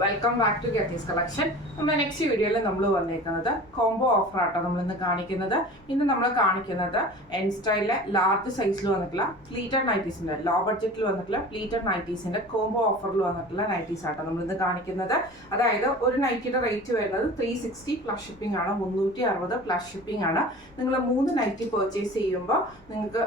Welcome back to Getty's collection. നമ്മുടെ next വീഡിയോയിൽ നമ്മൾ വന്നേക്കുന്നത് കോംബോ ഓഫർ ആട്ടോ നമ്മൾ ഇന്ന് കാണിക്കുന്നത്. ഇന്ന് നമ്മൾ കാണിക്കുന്നത് എൻ സ്റ്റൈലിലെ ലാർജ് സൈസിൽ വന്നിട്ടുള്ള പ്ലീറ്റഡ് നൈറ്റീസിന്റെ ലോ ബഡ്ജറ്റിൽ വന്നിട്ടുള്ള പ്ലീറ്റഡ് നൈറ്റീസിന്റെ കോംബോ ഓഫറിൽ വന്നിട്ടുള്ള നൈറ്റീസ് ആട്ടോ നമ്മൾ ഇന്ന് കാണിക്കുന്നത്. അതായത് ഒരു നൈറ്റിയുടെ റേറ്റ് വരുന്നത് 360 പ്ലസ് ഷിപ്പിംഗ് ആണ്, 360 പ്ലസ് ഷിപ്പിംഗ് ആണ്. നിങ്ങൾ 3 നൈറ്റി പർച്ചേസ് ചെയ്യുമ്പോൾ നിങ്ങൾക്ക്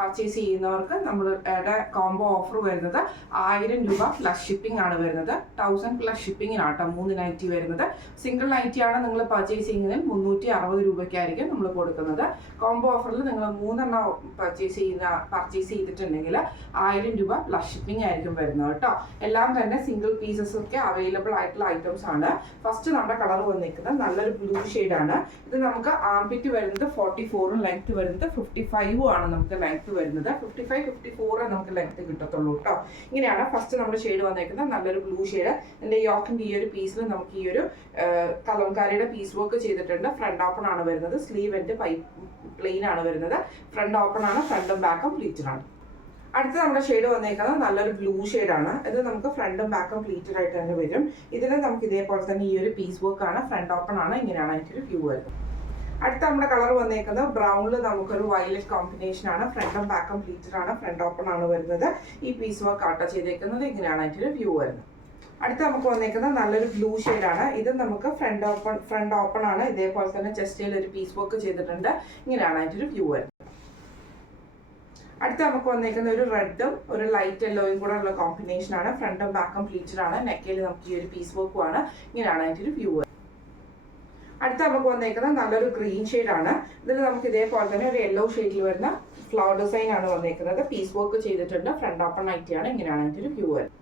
പർച്ചേസ് ചെയ്യുന്നവർക്ക് നമ്മളുടെ കോംബോ ഓഫർ വരുന്നത് 1000 രൂപ പ്ലസ് ഷിപ്പിംഗ് ആണ് വരുന്നത്. 1000 പ്ലസ് ഷിപ്പിങ്ങിനാട്ടോ 3 നൈറ്റി വരുന്നത്. സിംഗിൾ നൈറ്റി ആണ് നിങ്ങൾ പർച്ചേസ് ചെയ്യുന്നതിൽ 360 രൂപയ്ക്കായിരിക്കും നമ്മൾ കൊടുക്കുന്നത്. കോംബോ ഓഫറിൽ നിങ്ങൾ 3 എണ്ണം പർച്ചേസ് ചെയ്തിട്ടുണ്ടെങ്കിൽ 1000 രൂപ പ്ലസ് ഷിപ്പിംഗ് ആയിരിക്കും വരുന്നത് കേട്ടോ. എല്ലാം തന്നെ സിംഗിൾ പീസസ് ഒക്കെ അവൈലബിൾ ആയിട്ടുള്ള ഐറ്റംസ് ആണ്. ഫസ്റ്റ് നമ്മുടെ കളർ വന്നിരിക്കുന്നത് നല്ലൊരു ബ്ലൂ ഷെയ്ഡാണ്. ഇത് നമുക്ക് ആംപിറ്റ് വരുന്നത് 44ഉം ലെങ്ത് വരുന്നത് 55ഉം ആണ് നമുക്ക് ലെങ്ത് വരുന്നത്. 55-54 നമുക്ക് ലെങ്ത് കിട്ടത്തുള്ളൂ കേട്ടോ. ഇങ്ങനെയാണ് ഫസ്റ്റ് നമ്മുടെ ഷെയ്ഡ് വന്നിരിക്കുന്നത്, നല്ലൊരു ബ്ലൂ ഷെയ്ഡ്. എൻ്റെ യോക്കിൻ്റെ ഈ ഒരു പീസിൽ നമുക്ക് ഈ ഒരു കലംകാരിയുടെ പീസ് വർക്ക് ചെയ്തിട്ടുണ്ട്. ഫ്രണ്ട് ഓപ്പൺ ആണ് വരുന്നത്, സ്ലീവ് എൻ്റെ പ്ലെയിൻ ആണ് വരുന്നത്. ഫ്രണ്ട് ഓപ്പൺ ആണ്, ഫ്രണ്ടും ബാക്കും പ്ലീറ്റഡ് ആണ്. അടുത്ത നമ്മുടെ ഷെയ്ഡ് വന്നേക്കുന്നത് നല്ലൊരു ബ്ലൂ ഷെയ്ഡാണ്. ഇത് നമുക്ക് ഫ്രണ്ടും ബാക്കും പ്ലീറ്റഡ് ആയിട്ട് തന്നെ വരും. ഇതിന് നമുക്ക് ഇതേപോലെ തന്നെ ഈ ഒരു പീസ് വർക്ക് ആണ്, ഫ്രണ്ട് ഓപ്പൺ ആണ്. ഇങ്ങനെയാണ് അതിൻ്റെ വ്യൂ വരുന്നത്. അടുത്ത നമ്മുടെ കളർ വന്നേക്കുന്നത് ബ്രൗണിൽ നമുക്കൊരു വയലറ്റ് കോമ്പിനേഷൻ ആണ്. ഫ്രണ്ടും ബാക്കും പ്ലീറ്റഡ് ആണ്, ഫ്രണ്ട് ഓപ്പൺ ആണ് വരുന്നത്. ഈ പീസ് വർക്ക് ആട്ടോ ചെയ്തേക്കുന്നത്. ഇങ്ങനെയാണ് അതിൻ്റെ വ്യൂ വരുന്നത്. അടുത്ത നമുക്ക് വന്നേക്കുന്നത് നല്ലൊരു ബ്ലൂ ഷെയ്ഡാണ്. ഇത് നമുക്ക് ഫ്രണ്ട് ഓപ്പൺ ആണ്. ഇതേപോലെ തന്നെ ചെസ്റ്റിൽ ഒരു പീസ് വർക്ക് ചെയ്തിട്ടുണ്ട്. ഇങ്ങനെയാണ് അതിൻ്റെ ഒരു വ്യൂ വരുന്നത്. അടുത്ത നമുക്ക് വന്നേക്കുന്ന ഒരു റെഡും ഒരു ലൈറ്റ് യെല്ലോയും കൂടെ ഉള്ള കോമ്പിനേഷൻ ആണ്. ഫ്രണ്ടും ബാക്കും പ്ലീറ്റഡ് ആണ്. നെക്കിൽ നമുക്ക് ഈ ഒരു പീസ് വർക്കും ആണ്. ഇങ്ങനെയാണ് അതിൻ്റെ ഒരു വ്യൂ വരുന്നത്. അടുത്ത നമുക്ക് വന്നേക്കുന്നത് നല്ലൊരു ഗ്രീൻ ഷെയ്ഡാണ്. ഇതിൽ നമുക്ക് ഇതേപോലെ തന്നെ ഒരു യെല്ലോ ഷെയ്ഡിൽ വരുന്ന ഫ്ലവർ ഡിസൈൻ ആണ് വന്നേക്കുന്നത്. പീസ് വർക്ക് ചെയ്തിട്ടുണ്ട്. ഫ്രണ്ട് ഓപ്പൺ നൈറ്റിയാണ്. ഇങ്ങനെയാണ് അതിൻ്റെ ഒരു വ്യൂ വരുന്നത്.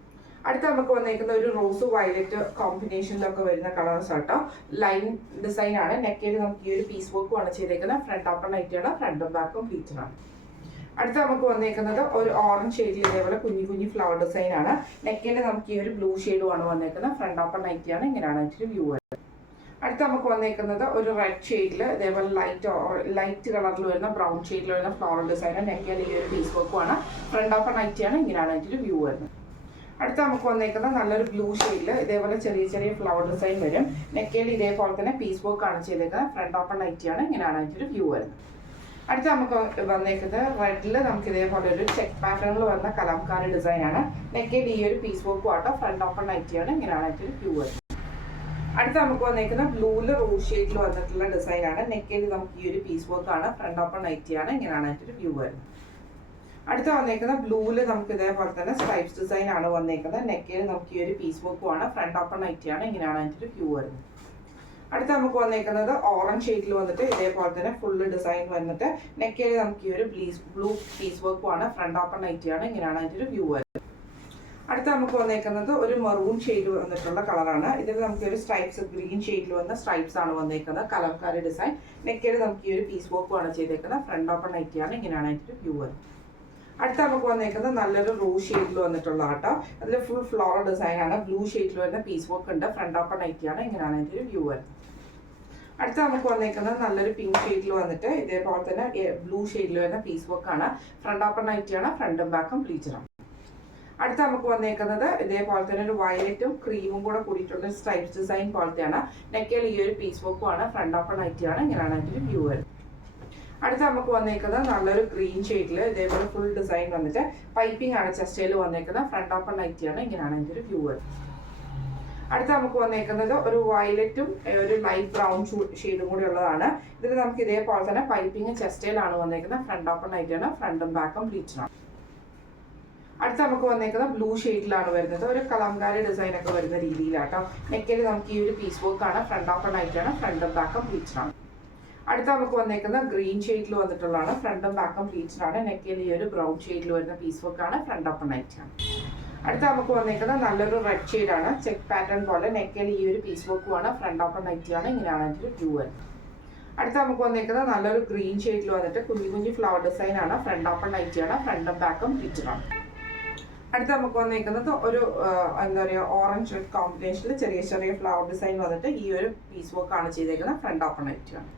അടുത്ത നമുക്ക് വന്നേക്കുന്ന ഒരു റോസ് വയലറ്റ് കോമ്പിനേഷനിലൊക്കെ വരുന്ന കളേഴ്സ് ആട്ടോ. ലൈൻ ഡിസൈൻ ആണ്. നെക്കിൽ നമുക്ക് ഈ ഒരു പീസ് വർക്കും ആണ് ചെയ്തേക്കുന്നത്. ഫ്രണ്ട് ഓപ്പൺ നൈറ്റിയാണ്. ഫ്രണ്ടും ബാക്കും പ്ലീറ്റഡ് ആണ്. അടുത്ത നമുക്ക് വന്നേക്കുന്നത് ഒരു ഓറഞ്ച് ഷെയ്ഡിൽ ഇതേപോലെ കുഞ്ഞു ഫ്ലവർ ഡിസൈൻ ആണ്. നെക്കിൽ നമുക്ക് ഈ ഒരു ബ്ലൂ ഷെയ്ഡും ആണ് വന്നേക്കുന്നത്. ഫ്രണ്ട് ഓപ്പൺ നൈറ്റിയാണ്. ഇങ്ങനെയാണ് അതിൻ്റെ വ്യൂ വരുന്നത്. അടുത്ത നമുക്ക് വന്നേക്കുന്നത് ഒരു റെഡ് ഷെയ്ഡിൽ ഇതേപോലെ ലൈറ്റ് കളറിൽ വരുന്ന ബ്രൗൺ ഷെയ്ഡിൽ വരുന്ന ഫ്ലോറൽ ഡിസൈൻ. നെക്കിൽ ഈ ഒരു പീസ് വർക്കും ആണ്. ഫ്രണ്ട് ഓപ്പൺ നൈറ്റിയാണ്. ഇങ്ങനെയാണ് അതിൻ്റെ വ്യൂ വരുന്നത്. അടുത്ത നമുക്ക് വന്നേക്കുന്നത് നല്ലൊരു ബ്ലൂ ഷെയ്ഡിൽ ഇതേപോലെ ചെറിയ ഫ്ലവർ ഡിസൈൻ വരും. നെക്കിൽ ഇതേപോലെ തന്നെ പീസ് വർക്ക് ആണ് ചെയ്തേക്കുന്നത്. ഫ്രണ്ട് ഓപ്പൺ നൈറ്റിയാണ്. ഇങ്ങനെയാണ് അതിൻ്റെ വ്യൂ വരുന്നത്. അടുത്ത നമുക്ക് വന്നേക്കുന്നത് റെഡിൽ നമുക്ക് ഇതേപോലെ ഒരു ചെക്ക് പാറ്റേണിൽ വരുന്ന കലംകാരി ഡിസൈൻ ആണ്. നെക്കിൽ ഈ ഒരു പീസ് വർക്കും ആട്ടോ. ഫ്രണ്ട് ഓപ്പൺ നൈറ്റിയാണ്. ഇങ്ങനെയാണ് അതിൻ്റെ വ്യൂ വരുന്നത്. അടുത്ത നമുക്ക് വന്നേക്കുന്ന ബ്ലൂവിൽ റോസ് ഷെയ്ഡിൽ വന്നിട്ടുള്ള ഡിസൈൻ ആണ്. നെക്കിൽ നമുക്ക് ഈ ഒരു പീസ് വർക്ക് ആണ്. ഫ്രണ്ട് ഓപ്പൺ നൈറ്റിയാണ്. ഇങ്ങനെയാണ് അതിൻ്റെ വ്യൂ വരുന്നത്. അടുത്ത വന്നേക്കുന്ന ബ്ലൂവിൽ നമുക്ക് ഇതേപോലെ തന്നെ സ്ട്രൈപ്സ് ഡിസൈൻ ആണ് വന്നേക്കുന്നത്. നെക്കിൽ നമുക്ക് ഈ ഒരു പീസ് വർക്കും ആണ്. ഫ്രണ്ട് ഓപ്പൺ നൈറ്റിയാണ്. ഇങ്ങനെയാണ് അതിൻ്റെ വ്യൂ വരുന്നത്. അടുത്ത നമുക്ക് വന്നേക്കുന്നത് ഓറഞ്ച് ഷെയ്ഡിൽ വന്നിട്ട് ഇതേപോലെ തന്നെ ഫുള്ള് ഡിസൈൻ വന്നിട്ട് നെക്കിൽ നമുക്ക് ഈ ഒരു ബ്ലൂ പീസ് വർക്കും ആണ്. ഫ്രണ്ട് ഓപ്പൺ നൈറ്റിയാണ്. ഇങ്ങനെയാണ് അതിൻ്റെ വ്യൂ വരുന്നത്. അടുത്ത നമുക്ക് വന്നേക്കുന്നത് ഒരു മെറൂൺ ഷെയ്ഡ് വന്നിട്ടുള്ള കളറാണ്. ഇതിൽ നമുക്ക് ഒരു സ്ട്രൈപ്സ് ഗ്രീൻ ഷെയ്ഡിൽ വന്ന സ്ട്രൈപ്സ് ആണ് വന്നേക്കുന്നത്. കലംകാരി ഡിസൈൻ. നെക്കിൽ നമുക്ക് ഈ ഒരു പീസ് വർക്കും ആണ് ചെയ്തേക്കുന്നത്. ഫ്രണ്ട് ഓപ്പൺ നൈറ്റിയാണ്. ഇങ്ങനെയാണ് അതിൻ്റെ വ്യൂ വരുന്നത്. അടുത്ത നമുക്ക് വന്നേക്കുന്നത് നല്ലൊരു റോസ് ഷെയ്ഡിൽ വന്നിട്ടുള്ള ആട്ടോ. അതിൽ ഫുൾ ഫ്ലോറൽ ഡിസൈൻ ആണ്. ബ്ലൂ ഷെയ്ഡിൽ വരുന്ന പീസ് വർക്ക് ഉണ്ട്. ഫ്രണ്ട് ഓപ്പൺ നൈറ്റിയാണ്. ഇങ്ങനെയാണ് അതിൻ്റെ വ്യൂ വരുന്നത്. അടുത്ത നമുക്ക് വന്നേക്കുന്നത് നല്ലൊരു പിങ്ക് ഷെയ്ഡിൽ വന്നിട്ട് ഇതേപോലെ തന്നെ ബ്ലൂ ഷെയ്ഡിൽ വരുന്ന പീസ് വർക്ക് ആണ്. ഫ്രണ്ട് ഓപ്പൺ നൈറ്റിയാണ്. ഫ്രണ്ടും ബാക്കും പ്ലീറ്റഡ് ആണ്. അടുത്ത നമുക്ക് വന്നേക്കുന്നത് ഇതേപോലെ തന്നെ ഒരു വയലറ്റും ക്രീമും കൂടെ കൂടിയിട്ടുള്ള സ്ട്രൈപ്സ് ഡിസൈൻ പോലത്തെയാണ്. നെക്കിൽ ഈ ഒരു പീസ് വർക്കും ആണ്. ഫ്രണ്ട് ഓപ്പൺ നൈറ്റിയാണ്. ഇങ്ങനെയാണ് അതിൻ്റെ വ്യൂ വരുന്നത്. അടുത്ത നമുക്ക് വന്നേക്കുന്നത് നല്ലൊരു ഗ്രീൻ ഷെയ്ഡിൽ ഇതേപോലെ ഫുൾ ഡിസൈൻ വന്നിട്ട് പൈപ്പിംഗ് ആണ് ചെസ്റ്റയിൽ വന്നേക്കുന്നത്. ഫ്രണ്ട് ഓപ്പൺ നൈറ്റിയാണ്. ഇങ്ങനെയാണ് അതിൻ്റെ ഒരു വ്യൂ വരുന്നത്. അടുത്ത നമുക്ക് വന്നേക്കുന്നത് ഒരു വയലറ്റും ഒരു ലൈറ്റ് ബ്രൗൺ ഷെയ്ഡും കൂടി ഉള്ളതാണ്. ഇതിൽ നമുക്ക് ഇതേപോലെ തന്നെ പൈപ്പിംഗ് ചെസ്റ്റയിലാണ് വന്നേക്കുന്നത്. ഫ്രണ്ട് ഓപ്പൺ നൈറ്റിയാണ്. ഫ്രണ്ടും ബാക്കും പ്ലീറ്റഡ് ആണ്. അടുത്ത നമുക്ക് വന്നേക്കുന്നത് ബ്ലൂ ഷെയ്ഡിലാണ് വരുന്നത്. ഒരു കലംകാരി ഡിസൈൻ ഒക്കെ വരുന്ന രീതിയിലാട്ടോ. നെക്കിൽ നമുക്ക് ഈ ഒരു പീസ് വർക്ക് ആണ്. ഫ്രണ്ട് ഓപ്പൺ നൈറ്റിയാണ്. ഫ്രണ്ടും ബാക്കും പ്ലീറ്റഡ് ആണ്. അടുത്ത നമുക്ക് വന്നേക്കുന്നത് ഗ്രീൻ ഷെയ്ഡിൽ വന്നിട്ടുള്ളതാണ്. ഫ്രണ്ടും ബാക്കും പ്ലീറ്റഡ് ആണ്. നെക്കിൽ ഈ ഒരു ബ്രൗൺ ഷെയ്ഡിൽ വരുന്ന പീസ് വർക്ക് ആണ്. ഫ്രണ്ട് ഓപ്പൺ നൈറ്റിയാണ്. അടുത്ത നമുക്ക് വന്നേക്കുന്നത് നല്ലൊരു റെഡ് ഷെയ്ഡാണ്. ചെക്ക് പാറ്റേൺ പോലെ നെക്കിൽ ഈ ഒരു പീസ് വർക്കും ആണ്. ഫ്രണ്ട് ഓപ്പൺ നൈറ്റിയാണ്. ഇങ്ങനെയാണ് അതിൻ്റെ വ്യൂ വരുന്നത്. അടുത്ത നമുക്ക് വന്നേക്കുന്നത് നല്ലൊരു ഗ്രീൻ ഷെയ്ഡിൽ വന്നിട്ട് കുഞ്ഞു ഫ്ലവർ ഡിസൈൻ ആണ്. ഫ്രണ്ട് ഓപ്പൺ നൈറ്റിയാണ്. ഫ്രണ്ടും ബാക്കും പ്ലീറ്റഡ് ആണ്. അടുത്ത നമുക്ക് വന്നേക്കുന്നത് ഒരു എന്താ പറയുക ഓറഞ്ച് റെഡ് കോമ്പിനേഷനിൽ ചെറിയ ഫ്ലവർ ഡിസൈൻ വന്നിട്ട് ഈ ഒരു പീസ് വർക്ക് ആണ് ചെയ്തേക്കുന്നത്. ഫ്രണ്ട് ഓപ്പൺ നൈറ്റിയാണ്.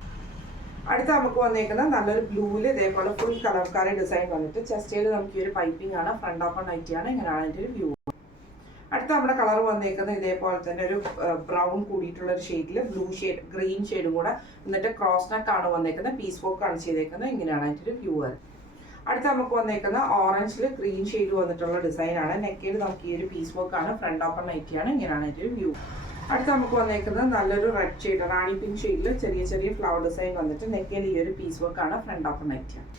അടുത്ത നമുക്ക് വന്നേക്കുന്നത് നല്ലൊരു ബ്ലൂവിൽ ഇതേപോലെ ഫുൾ കലർക്കാരി ഡിസൈൻ വന്നിട്ട് ചെസ്റ്റയിൽ നമുക്ക് ഈ ഒരു പൈപ്പിംഗ് ആണ്. ഫ്രണ്ട് ഓപ്പൺ നൈറ്റിയാണ്. ഇങ്ങനെയാണ് അതിൻ്റെ ഒരു വ്യൂ. അടുത്ത നമ്മുടെ കളർ വന്നേക്കുന്നത് ഇതേപോലെ തന്നെ ഒരു ബ്രൗൺ കൂടിയിട്ടുള്ള ഒരു ഷെയ്ഡിൽ ബ്ലൂ ഷെയ്ഡ് ഗ്രീൻ ഷെയ്ഡും കൂടെ എന്നിട്ട് ക്രോസ് നെക്ക് ആണ് വന്നേക്കുന്നത്. പീസ് വർക്ക് ആണ് ചെയ്തേക്കുന്നത്. ഇങ്ങനെയാണ് അതിൻ്റെ ഒരു വ്യൂ വരുന്നത്. അടുത്ത നമുക്ക് വന്നേക്കുന്ന ഓറഞ്ചിൽ ഗ്രീൻ ഷെയ്ഡ് വന്നിട്ടുള്ള ഡിസൈൻ ആണ്. നെക്കിൽ നമുക്ക് ഈ ഒരു പീസ് വർക്ക് ആണ്. ഫ്രണ്ട് ഓപ്പൺ നൈറ്റിയാണ്. ഇങ്ങനെയാണ് അതിൻ്റെ ഒരു വ്യൂ. അടുത്ത നമുക്ക് വന്നേക്കുന്നത് നല്ലൊരു റെഡ് ഷെയ്ഡ് റാണി പിങ്ക് ഷെയ്ഡിൽ ചെറിയ ചെറിയ ഫ്ലവർ ഡിസൈൻ വന്നിട്ട് നെക്കിൽ ഈ ഒരു പീസ് വർക്ക് ആണ്. ഫ്രണ്ട് ഓപ്പൺ നൈറ്റിയാണ്.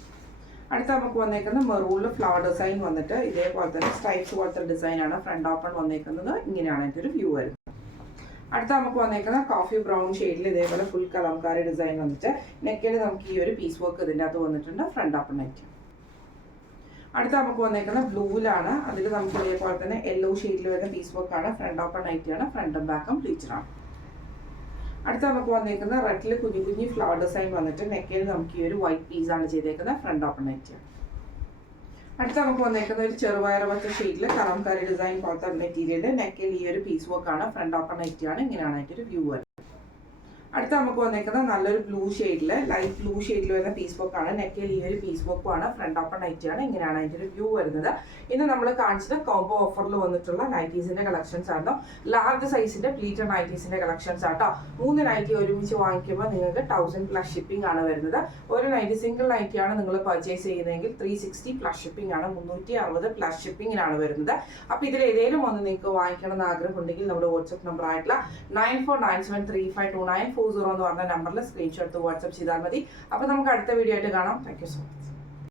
അടുത്ത നമുക്ക് വന്നേക്കുന്നത് മെറൂണിൽ ഫ്ലവർ ഡിസൈൻ വന്നിട്ട് ഇതേപോലെ തന്നെ സ്ട്രൈപ്സ് പോലത്തെ ഡിസൈൻ ആണ്. ഫ്രണ്ട് ഓപ്പൺ വന്നേക്കുന്നത്. ഇങ്ങനെയാണ് അതിൻ്റെ ഒരു വ്യൂ വരുന്നത്. അടുത്ത നമുക്ക് വന്നേക്കുന്ന കോഫി ബ്രൗൺ ഷെയ്ഡിൽ ഇതേപോലെ ഫുൾ കലംകാരി ഡിസൈൻ വന്നിട്ട് നെക്കിൽ നമുക്ക് ഈ ഒരു പീസ് വർക്ക് ഇതിൻ്റെ അകത്ത് വന്നിട്ടുണ്ട്. Front open night. അടുത്ത നമുക്ക് വന്നേക്കുന്ന ബ്ലൂവിലാണ്. അതിൽ നമുക്ക് ഇതേപോലെ തന്നെ യെല്ലോ ഷെയ്ഡിൽ വരുന്ന പീസ് വർക്ക് ആണ്. ഫ്രണ്ട് ഓപ്പൺ നൈറ്റ് ആണ്. ഫ്രണ്ടും ബാക്കും പ്ലീറ്ററാണ്. അടുത്ത നമുക്ക് വന്നേക്കുന്ന റെഡിൽ കുഞ്ഞു കുഞ്ഞു ഫ്ലവർ ഡിസൈൻ വന്നിട്ട് നെക്കിൽ നമുക്ക് ഈ ഒരു വൈറ്റ് പീസ് ആണ് ചെയ്തേക്കുന്നത്. Front open night. അടുത്ത നമുക്ക് വന്നേക്കുന്ന ഒരു ചെറുപയർ പച്ച ഷെയ്ഡിൽ കലംകാരി ഡിസൈൻ പോലത്തെ മെറ്റീരിയൽ നെക്കിൽ ഈ ഒരു പീസ് വർക്ക് ആണ്. ഫ്രണ്ട് ഓപ്പൺ നൈറ്റ് ആണ്. ഇങ്ങനെയാണ് അതിൻ്റെ ഒരു വ്യൂ വരുന്നത്. അടുത്ത നമുക്ക് വന്നേക്കുന്നത് നല്ലൊരു ബ്ലൂ ഷെയ്ഡിൽ ലൈറ്റ് ബ്ലൂ ഷെയ്ഡിൽ വരുന്ന പീസ് വർക്ക് ആണ്. നെക്കിൽ ഈ ഒരു പീസ് വർക്കും ആണ്. ഫ്രണ്ട് ഓപ്പൺ നൈറ്റി ആണ്. ഇങ്ങനെയാണ് അതിൻ്റെ ഒരു വ്യൂ വരുന്നത്. ഇന്ന് നമ്മൾ കാണിച്ചത് കോംബോ ഓഫറിൽ വന്നിട്ടുള്ള നൈറ്റീസിന്റെ കളക്ഷൻസ് ആണോ. ലാർജ് സൈസിന്റെ പ്ലീറ്റർ നൈറ്റീസിന്റെ കളക്ഷൻസ് ആട്ടോ. 3 നൈറ്റി ഒരുമിച്ച് വാങ്ങിക്കുമ്പോൾ നിങ്ങൾക്ക് 1000 പ്ലസ് ഷിപ്പിംഗ് ആണ് വരുന്നത്. ഒരു നൈറ്റി സിംഗിൾ നൈറ്റി ആണ് നിങ്ങൾ പർച്ചേസ് ചെയ്യുന്നതെങ്കിൽ 360 പ്ലസ് ഷിപ്പിംഗ് ആണ്. 360 പ്ലസ് ഷിപ്പിംഗിനാണ് വരുന്നത്. അപ്പോൾ ഇതിൽ ഏതെങ്കിലും ഒന്ന് നിങ്ങൾക്ക് വാങ്ങിക്കണം എന്ന് ആഗ്രഹം ഉണ്ടെങ്കിൽ നമ്മുടെ വാട്സ്ആപ്പ് നമ്പർ ആയിട്ടുള്ള 9497352940 എന്ന് പറഞ്ഞ നമ്പറിൽ സ്ക്രീൻഷോട്ട് വാട്സ്ആപ്പ് ചെയ്താൽ മതി. അപ്പോൾ നമുക്ക് അടുത്ത വീഡിയോ ആയിട്ട് കാണാം. Thank you so much.